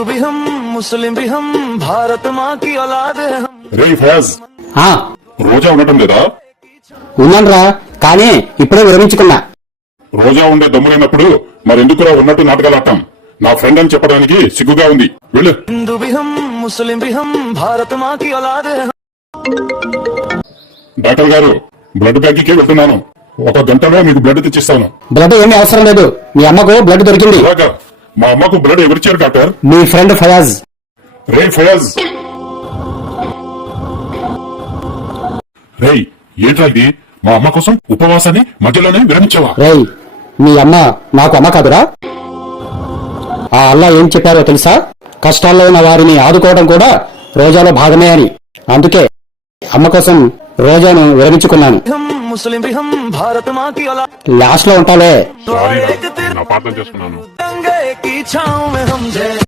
हिंदू भी हम मुस्लिम भी हम भारत माँ की औलाद है हम। రే ఫయాజ్, ఆ రోజా ఉండటం లేదా? ఉన్నానురా, కానీ ఇప్పుడే విరమించుకున్నా. రోజా ఉండే దమ్ములైనప్పుడు మరెందుకురా ఉన్నట్టు నాటకాలు ఆడటం? నా ఫ్రెండ్ అని చెప్పడానికి సిగ్గుగా ఉంది. వెళ్ళు. हिंदू भी हम मुस्लिम भी हम भारत माँ की औलाद है हम। డాక్టర్ గారు, బ్లడ్ బ్యాంక్కి వెళ్తున్నాను. 1 గంటలో మీకు బ్లడ్ తెచ్చిస్తాను. బ్లడ్ ఏమీ అవసరం లేదు, మీ అమ్మకు బ్లడ్ దొరికింది. అలాగా? మా అమ్మకు బ్లడ్ ఎవరిచ్చారు డాక్టర్? మీ ఫ్రెండ్ ఫయాజ్. రే ఫయాజ్, రేయ్ ఏంట్రా ఇది? మా అమ్మ కోసం ఉపవాసాన్ని మధ్యలోనే విరమించావా? రేయ్, మీ అమ్మ నాకు అమ్మ కాదురా. ఆ అల్లా ఏం చెప్పారో తెలుసా? కష్టాల్లో ఉన్న వారిని ఆదుకోవడం కూడా రోజాలో భాగమే అని. అందుకే అమ్మ కోసం రోజాను విరమించుకున్నాను. हम मुस्लिम भी हम भारत माँ की औलाद। లాస్ట్ లో ఉంటాలే. సారీ రా, నా పార్థం చేసుకున్నాను. गंगे की छाँव में हम जय